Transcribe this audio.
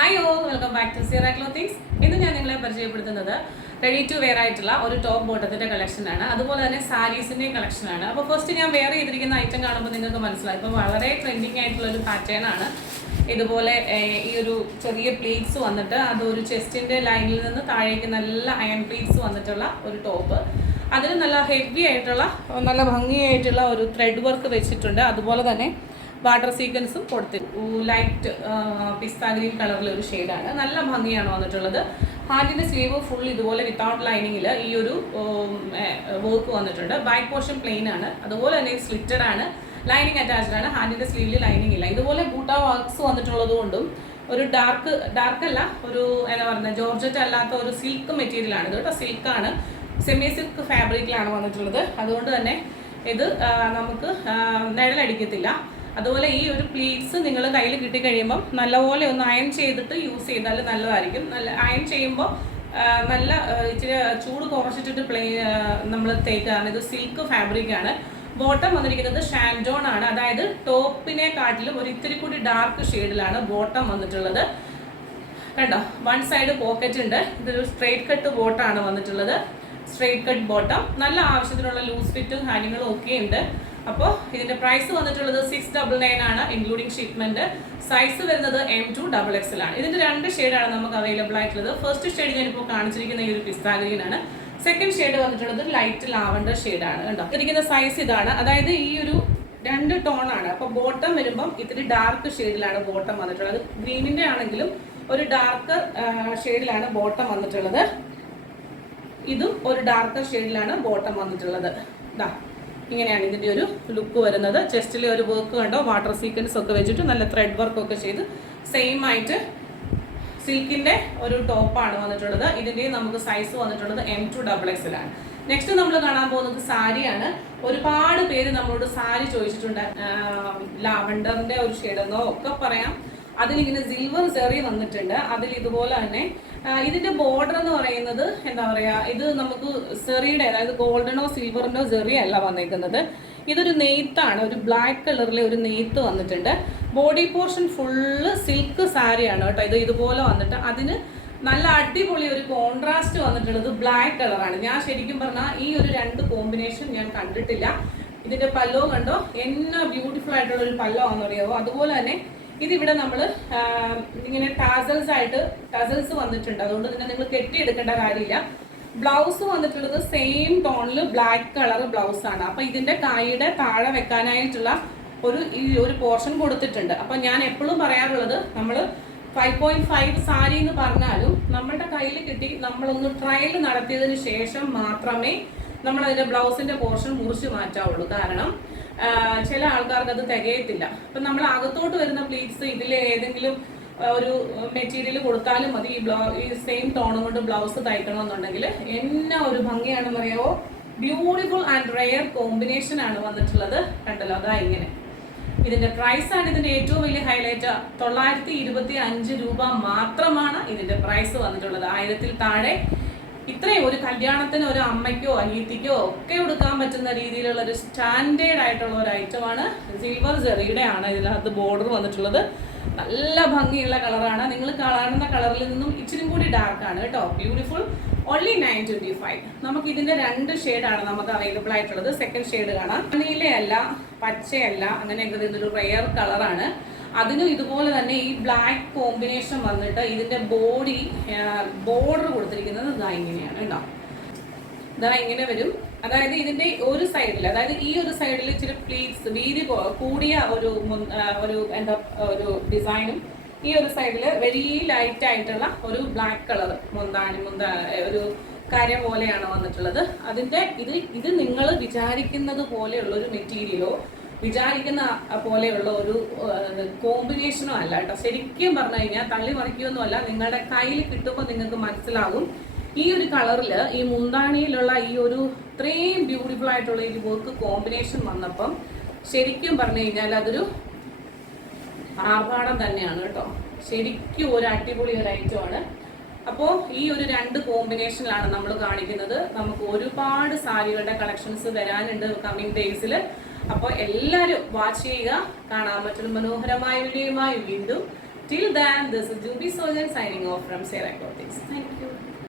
Hi all, welcome back to Sira clothings. ഇന്ന് ഞാൻ നിങ്ങളെ പരിചയപ്പെടുത്തുന്നത് റെഡി ടു വെയർ ആയിട്ടുള്ള ഒരു ടോപ്പ് ബോട്ടത്തിന്റെ കളക്ഷനാണ്. അതുപോലെ തന്നെ സാരീസിന്റെയും കളക്ഷനാണ്. അപ്പോൾ ഫസ്റ്റ് ഞാൻ വെയർ ചെയ്തിരിക്കുന്ന ഐറ്റം കാണുമ്പോൾ നിങ്ങൾക്ക് മനസ്സിലായി, ഇപ്പോൾ വളരെ ട്രെൻഡിങ് ആയിട്ടുള്ള ഒരു പാറ്റേൺ ആണ്. ഇതുപോലെ ഈ ഒരു ചെറിയ പ്ലീറ്റ്സ് വന്നിട്ട് അത് ഒരു ചെസ്റ്റിന്റെ ലൈനിൽ നിന്ന് താഴേക്ക് നല്ല അയൺ പ്ലീറ്റ്സ് വന്നിട്ടുള്ള ഒരു ടോപ്പ്. അതിന് നല്ല ഹെവി ആയിട്ടുള്ള നല്ല ഭംഗിയായിട്ടുള്ള ഒരു ത്രെഡ് വർക്ക് വെച്ചിട്ടുണ്ട്. അതുപോലെ തന്നെ വാട്ടർ സീക്വൻസും കൊടുത്തു. ലൈറ്റ് പിസ്ത ഗ്രീൻ കളറിലെ ഒരു ഷെയ്ഡാണ്. നല്ല ഭംഗിയാണ് വന്നിട്ടുള്ളത്. ഹാൻഡിൻ്റെ സ്ലീവ് ഫുൾ ഇതുപോലെ വിത്തൗട്ട് ലൈനിങ്ങിൽ ഈ ഒരു വർക്ക് വന്നിട്ടുണ്ട്. ബാക്ക് പോർഷൻ പ്ലെയിൻ ആണ്. അതുപോലെ തന്നെ സ്ലിറ്റഡ് ആണ്. ലൈനിങ് അറ്റാച്ച്ഡ് ആണ്. ഹാൻഡിൻ്റെ സ്ലീവിൽ ലൈനിങ് ഇല്ല. ഇതുപോലെ ബൂട്ട വർക്ക്സ് വന്നിട്ടുള്ളത് കൊണ്ടും ഒരു ഡാർക്ക് അല്ല, ഒരു എന്താ പറയുക, ജോർജറ്റ് അല്ലാത്ത ഒരു സിൽക്ക് മെറ്റീരിയലാണ് ഇത് കേട്ടോ. സിൽക്കാണ്, സെമി സിൽക്ക് ഫാബ്രിക്കിലാണ് വന്നിട്ടുള്ളത്. അതുകൊണ്ട് തന്നെ ഇത് നമുക്ക് നിഴലടിക്കത്തില്ല. അതുപോലെ ഈ ഒരു പ്ലീറ്റ്സ് നിങ്ങൾ കയ്യിൽ കിട്ടിക്കഴിയുമ്പം നല്ലപോലെ ഒന്ന് അയൺ ചെയ്തിട്ട് യൂസ് ചെയ്താൽ നല്ലതായിരിക്കും. നല്ല അയൺ ചെയ്യുമ്പോൾ നല്ല ഇച്ചിരി ചൂട് കുറച്ചിട്ടിട്ട് നമ്മൾ തേക്കാണ്. ഇത് സിൽക്ക് ഫാബ്രിക്കാണ്. ബോട്ടം വന്നിരിക്കുന്നത് ഷാൻഡോൺ ആണ്. അതായത് ടോപ്പിനെ കാട്ടിലും ഒരു ഇത്തിരി കൂടി ഡാർക്ക് ഷെയ്ഡിലാണ് ബോട്ടം വന്നിട്ടുള്ളത്. കണ്ടോ, വൺ സൈഡ് പോക്കറ്റ് ഉണ്ട്. ഇതൊരു സ്ട്രെയിറ്റ് കട്ട് ബോട്ടാണ് വന്നിട്ടുള്ളത്. സ്ട്രെയിറ്റ് കട്ട് ബോട്ടം, നല്ല ആവശ്യത്തിനുള്ള ലൂസ് ഫിറ്റും കാര്യങ്ങളും ഒക്കെ ഉണ്ട്. അപ്പോൾ ഇതിന്റെ പ്രൈസ് വന്നിട്ടുള്ളത് 699 ആണ്, ഇൻക്ലൂഡിങ് ഷിപ്മെന്റ്. സൈസ് വരുന്നത് M2XXL ആണ്. ഇതിന്റെ രണ്ട് ഷെയ്ഡാണ് നമുക്ക് അവൈലബിൾ ആയിട്ടുള്ളത്. ഫസ്റ്റ് ഷെയ്ഡ് ഞാനിപ്പോൾ കാണിച്ചിരിക്കുന്ന ഈ ഒരു പിസ്ത ഗ്രീൻ ആണ്. സെക്കൻഡ് ഷെയ്ഡ് വന്നിട്ടുള്ളത് ലൈറ്റ് ലാവൻഡർ ഷെയ്ഡാണ്. കണ്ടോ, ഇരിക്കുന്ന സൈസ് ഇതാണ്. അതായത് ഈ ഒരു രണ്ട് ടോൺ ആണ്. അപ്പോൾ ബോട്ടം വരുമ്പം ഇത്തിരി ഡാർക്ക് ഷെയ്ഡിലാണ് ബോട്ടം വന്നിട്ടുള്ളത്. ഗ്രീനിന്റെ ആണെങ്കിലും ഒരു ഡാർക്കർ ഷെയ്ഡിലാണ് ബോട്ടം വന്നിട്ടുള്ളത്. ഇതും ഒരു ഡാർക്കർ ഷെയ്ഡിലാണ് ബോട്ടം വന്നിട്ടുള്ളത്. ഇതാ ഇങ്ങനെയാണ് ഇതിൻ്റെ ഒരു ലുക്ക് വരുന്നത്. ചെസ്റ്റിലെ ഒരു വർക്ക് കണ്ടോ, വാട്ടർ സീക്വൻസ് ഒക്കെ വെച്ചിട്ട് നല്ല ത്രെഡ് വർക്ക് ഒക്കെ ചെയ്ത് സെയിം ആയിട്ട് സിൽക്കിന്റെ ഒരു ടോപ്പാണ് വന്നിട്ടുള്ളത്. ഇതിൻ്റെ നമുക്ക് സൈസ് വന്നിട്ടുള്ളത് M2XXL ആണ്. നെക്സ്റ്റ് നമ്മൾ കാണാൻ പോകുന്നത് സാരിയാണ്. ഒരുപാട് പേര് നമ്മളോട് സാരി ചോദിച്ചിട്ടുണ്ട്. ലാവൻഡറിന്റെ ഒരു ഷെയ്ഡെന്നോ ഒക്കെ പറയാം. അതിലിങ്ങനെ സിൽവർ സെറി വന്നിട്ടുണ്ട്. അതിൽ ഇതുപോലെ തന്നെ ഇതിന്റെ ബോർഡർ എന്ന് പറയുന്നത് എന്താ പറയാ, ഇത് നമുക്ക് സെറിയുടെ, അതായത് ഗോൾഡനോ സിൽവറിനോ സെറി അല്ല വന്നേക്കുന്നത്. ഇതൊരു നെയ്ത്താണ്, ഒരു ബ്ലാക്ക് കളറിലെ ഒരു നെയ്ത്ത് വന്നിട്ടുണ്ട്. ബോഡി പോർഷൻ ഫുള്ള് സിൽക്ക് സാരിയാണ് കേട്ടോ. ഇത് ഇതുപോലെ വന്നിട്ട് അതിന് നല്ല അടിപൊളി ഒരു കോൺട്രാസ്റ്റ് വന്നിട്ടുള്ളത് ബ്ലാക്ക് കളറാണ്. ഞാൻ ശരിക്കും പറഞ്ഞാൽ ഈ ഒരു രണ്ട് കോമ്പിനേഷൻ ഞാൻ കണ്ടിട്ടില്ല. ഇതിന്റെ പല്ലോ കണ്ടോ, എന്നാ ബ്യൂട്ടിഫുൾ ആയിട്ടുള്ള ഒരു പല്ലോ ആണെന്ന് അറിയാവോ. അതുപോലെ തന്നെ ഇതിവിടെ നമ്മൾ ഇങ്ങനെ ടസൽസ് വന്നിട്ടുണ്ട്. അതുകൊണ്ട് തന്നെ നിങ്ങൾ കെട്ടിയെടുക്കേണ്ട കാര്യമില്ല. ബ്ലൗസ് വന്നിട്ടുള്ളത് സെയിം ടോണിൽ ബ്ലാക്ക് കളർ ബ്ലൗസ് ആണ്. അപ്പൊ ഇതിന്റെ കായുടെ താഴെ വെക്കാനായിട്ടുള്ള ഒരു പോർഷൻ കൊടുത്തിട്ടുണ്ട്. അപ്പൊ ഞാൻ എപ്പോഴും പറയാറുള്ളത്, നമ്മൾ 5.5 സാരി എന്ന് പറഞ്ഞാലും നമ്മളുടെ കയ്യിൽ കിട്ടി നമ്മളൊന്ന് ട്രയൽ നടത്തിയതിന് ശേഷം മാത്രമേ നമ്മൾ അതിന്റെ ബ്ലൗസിന്റെ പോർഷൻ മുറിച്ച് മാറ്റാവുള്ളൂ. കാരണം ചില ആൾക്കാർക്ക് അത് തികയത്തില്ല. അപ്പം നമ്മൾ അകത്തോട്ട് വരുന്ന പ്ലീറ്റ്സ് ഇതിൽ ഏതെങ്കിലും ഒരു മെറ്റീരിയൽ കൊടുത്താലും മതി. ഈ സെയിം ടോണും കൊണ്ട് ബ്ലൗസ് തയ്ക്കണമെന്നുണ്ടെങ്കിൽ എന്നാ ഒരു ഭംഗിയാണെന്ന് അറിയാവോ. ബ്യൂട്ടിഫുൾ ആൻഡ് റെയർ കോമ്പിനേഷൻ ആണ് വന്നിട്ടുള്ളത്. കണ്ടല്ലോ, അതാ ഇങ്ങനെ. ഇതിന്റെ പ്രൈസ് ആണ് ഇതിന്റെ ഏറ്റവും വലിയ ഹൈലൈറ്റ്. 925 രൂപ മാത്രമാണ് ഇതിന്റെ പ്രൈസ് വന്നിട്ടുള്ളത്. 1000-ൽ താഴെ. ഇത്രയും ഒരു കല്യാണത്തിന് ഒരു അമ്മയ്ക്കോ അനിയത്തിക്കോ ഒക്കെ കൊടുക്കാൻ പറ്റുന്ന രീതിയിലുള്ള ഒരു സ്റ്റാൻഡേർഡ് ആയിട്ടുള്ള ഒരു ഐറ്റമാണ്. സിൽവർ ജെറിയുടെ ആണ് ഇതിനകത്ത് ബോർഡർ വന്നിട്ടുള്ളത്. നല്ല ഭംഗിയുള്ള കളറാണ്. നിങ്ങൾ കാണുന്ന കളറിൽ നിന്നും ഇച്ചിരി കൂടി ഡാർക്കാണ് കേട്ടോ. ബ്യൂട്ടിഫുൾ. ഓൺലി 925. നമുക്ക് ഇതിന്റെ രണ്ട് ഷെയ്ഡാണ് നമുക്ക് അവൈലബിൾ ആയിട്ടുള്ളത്. സെക്കൻഡ് ഷെയ്ഡ് കാണാം. നീലയല്ല, പച്ചയല്ല, അങ്ങനെയൊക്കെ ഇതൊരു റെയർ കളറാണ്. അതിനും ഇതുപോലെ തന്നെ ഈ ബ്ലാക്ക് കോമ്പിനേഷൻ വന്നിട്ട് ഇതിന്റെ ബോർഡർ കൊടുത്തിരിക്കുന്നത് ഇതാ ഇങ്ങനെയാണ് കേട്ടോ. ഇതാ ഇങ്ങനെ വരും. അതായത് ഇതിന്റെ ഒരു സൈഡിൽ, അതായത് ഈ ഒരു സൈഡിൽ ഇച്ചിരി പ്ലീറ്റ്സ് വീതി കൂടിയ ഒരു ഡിസൈനും, ഈ ഒരു സൈഡിൽ വെരി ലൈറ്റ് ആയിട്ടുള്ള ഒരു ബ്ലാക്ക് കളർ ഒരു കര പോലെയാണ് വന്നിട്ടുള്ളത്. അതിന്റെ ഇത് നിങ്ങൾ വിചാരിക്കുന്നത് പോലെയുള്ള ഒരു മെറ്റീരിയലോ വിചാരിക്കുന്ന പോലെയുള്ള ഒരു കോമ്പിനേഷനോ അല്ല കേട്ടോ. ശരിക്കും പറഞ്ഞു കഴിഞ്ഞാൽ തള്ളി മറിക്കുകയൊന്നും അല്ല. നിങ്ങളുടെ കയ്യിൽ കിട്ടുമ്പോൾ നിങ്ങൾക്ക് മനസ്സിലാകും. ഈ ഒരു കളറിൽ ഈ മുന്താണിയിലുള്ള ഈ ഒരു ഇത്രയും ബ്യൂട്ടിഫുൾ ആയിട്ടുള്ള ഈ വർക്ക് കോമ്പിനേഷൻ വന്നപ്പം ശരിക്കും പറഞ്ഞു കഴിഞ്ഞാൽ അതൊരു ആർഭാടം തന്നെയാണ് കേട്ടോ. ശരിക്കും ഒരു അടിപൊളി ഒരു ഐറ്റമാണ്. അപ്പോൾ ഈ ഒരു രണ്ട് കോമ്പിനേഷനിലാണ് നമ്മൾ കാണിക്കുന്നത്. നമുക്ക് ഒരുപാട് സാരികളുടെ കളക്ഷൻസ് വരാനുണ്ട് കമ്മിങ് ഡേയ്സിൽ. അപ്പോൾ എല്ലാവരും വാച്ച് ചെയ്യുക. കാണാൻ മറ്റൊരു മനോഹരമായ വീഡിയോയുമായി വീണ്ടും Till then, this is Juby Sojan signing off from Sierra Clothings. Thank you.